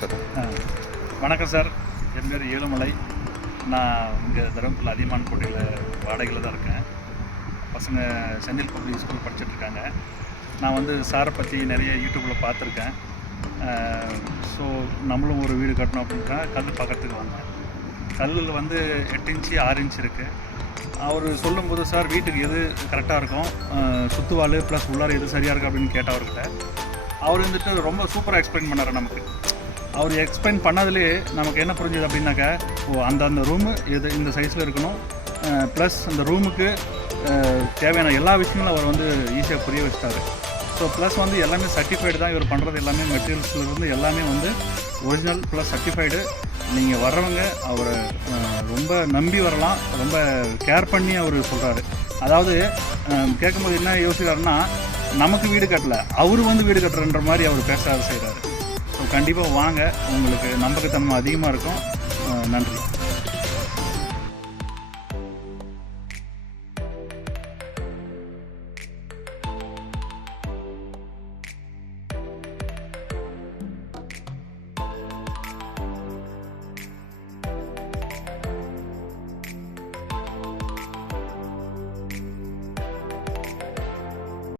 Sir. வணக்கம் sir, என் பேர் ஏழுமலை. நான் இங்கே தருமபுரியில் அதியமான் கோட்டையில் வாடகையில் தான் இருக்கேன். பசங்க செந்தில் பப்ளிக் ஸ்கூல் படிச்சுட்ருக்காங்க. நான் வந்து சாரை பற்றி நிறைய யூடியூப்பில் பார்த்துருக்கேன். ஸோ நம்மளும் ஒரு வீடு கட்டணும் அப்படின்ட்டா கல் பார்க்கறதுக்கு வந்தேன். கல்லில் வந்து 8 இன்ச்சு 6 இன்ச்சு இருக்குது. அவர் சொல்லும்போது சார் வீட்டுக்கு எது கரெக்டாக இருக்கும், சுற்றுவாள் ப்ளஸ் உள்ளார எது சரியாக இருக்குது அப்படின்னு கேட்டால் அவர்கிட்ட அவர் வந்துட்டு ரொம்ப சூப்பராக எக்ஸ்பிளைன் பண்ணார். நமக்கு அவர் எக்ஸ்பிளைன் பண்ணதுலேயே நமக்கு என்ன புரிஞ்சுது அப்படின்னாக்கா, அந்த ரூமு எது இந்த சைஸில் இருக்கணும், ப்ளஸ் அந்த ரூமுக்கு தேவையான எல்லா விஷயங்களும் அவர் வந்து ஈஸியாக புரிய வச்சிட்டாரு. ஸோ ப்ளஸ் வந்து எல்லாமே சர்டிஃபைடு தான் இவர் பண்ணுறது. எல்லாமே மெட்டீரியல்ஸ்லேருந்து எல்லாமே வந்து ஒரிஜினல் ப்ளஸ் சர்டிஃபைடு. நீங்கள் வர்றவங்க அவரை ரொம்ப நம்பி வரலாம். ரொம்ப கேர் பண்ணி அவர் சொல்கிறாரு. அதாவது கேட்கும்போது என்ன யோசிக்கிறாருன்னா, நமக்கு வீடு கட்டலை, அவர் வந்து வீடு கட்டுறன்ற மாதிரி அவர் பேச செய்கிறாரு. ஸோ கண்டிப்பாக வாங்க, உங்களுக்கு நம்பகத்தன்மை அதிகமாக இருக்கும். நன்றி.